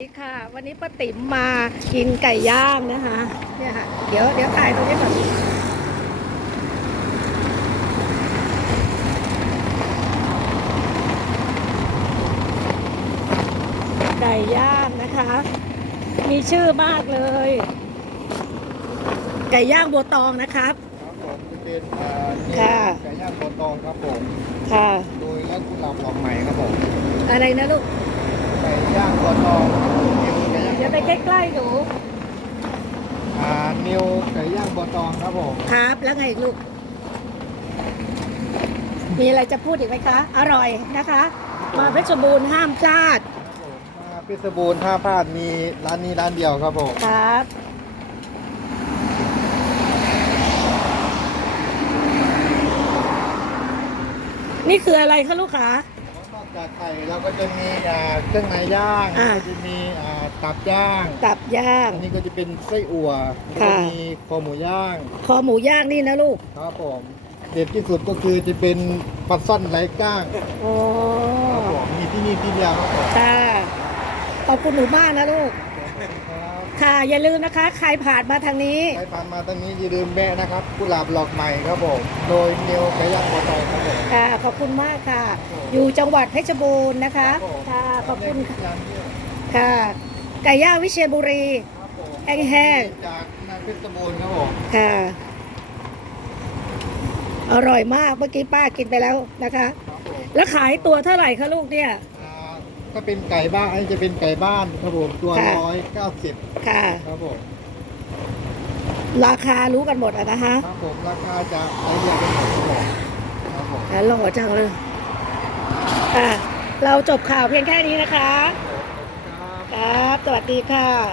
สวัสดีค่ะ วันนี้ป้าติ๋มมากินไก่ย่างนะคะเนี่ยค่ะเดี๋ยวเดี๋ยวถ่ายตรงนี้ก่อนไก่ย่างนะคะ มีชื่อมากเลย ไก่ย่างบัวตองนะครับครับผมเป็นอ่าค่ะไก่ย่างโบตองครับผมค่ะ โดยร้านกุหลาบหลอกใหม่ครับผมอะไรนะลูก ไก่ย่างโบตองนิวไก่ย่างเดี๋ยวไปใกล้ๆหนูอ่านิวไก่ย่างโบตองครับผมครับแล้วไงอีกลูก มีอะไรจะพูดอีกไหมคะ อร่อยนะคะ มาเพชรบูรณ์ห้ามพลาดครับผมมาพิษบูรณ์ท่าพลาดมีร้านนี้ร้านเดียวครับผมครับนี่คืออะไรคะลูกค้านอก จากไก่เราก็จะมีอ่าเครื่องในย่างอ่า ก็จะมีอ่าตับย่างตับย่าง อันนี้ก็จะเป็นไส้อั่วค่ะก็มีคอหมูย่างคอหมูย่างนี่นะลูกครับผมเด็ดที่สุดก็คือจะเป็นปลาซ่อนไร้ก้างโอ้ครับผมมีที่นี่ที่เดียวครับผมค่ะขอบคุณหนูมากนะลูก ครับค่ะ อย่าลืมนะคะ ใครผ่านมาทางนี้ ใครผ่านมาตรงนี้อย่าลืมแวะนะครับกุหลาบหลอกใหม่ครับผมโดยนิวไก่ย่างโบตองครับผมค่ะ ขอบคุณมากค่ะ อยู่จังหวัดเพชรบูรณ์นะคะค่ะขอบคุณค่ะร้านนี้ค่ะไก่ย่างวิเชียรบุรีครับผมแห้งจากนายเพชรบูรณ์ครับผมค่ะอร่อยมากเมื่อกี้ป้ากินไปแล้วนะคะครับผมแล้วขายตัวเท่าไหร่คะลูกเนี่ยอ่าถ้าเป็นไก่บ้านอันนี้จะเป็นไก่บ้านครับผมตัวค่ะร้อยเก้าสิบค่ะครับผมราคารู้กันหมดอะนะคะครับผมราคาจะไล่เรียงกันหมดครับผม ครับผมแล้วหล่อจังเลยค่ะเราจบข่าวเพียงแค่นี้นะคะ ครับ สวัสดีค่ะ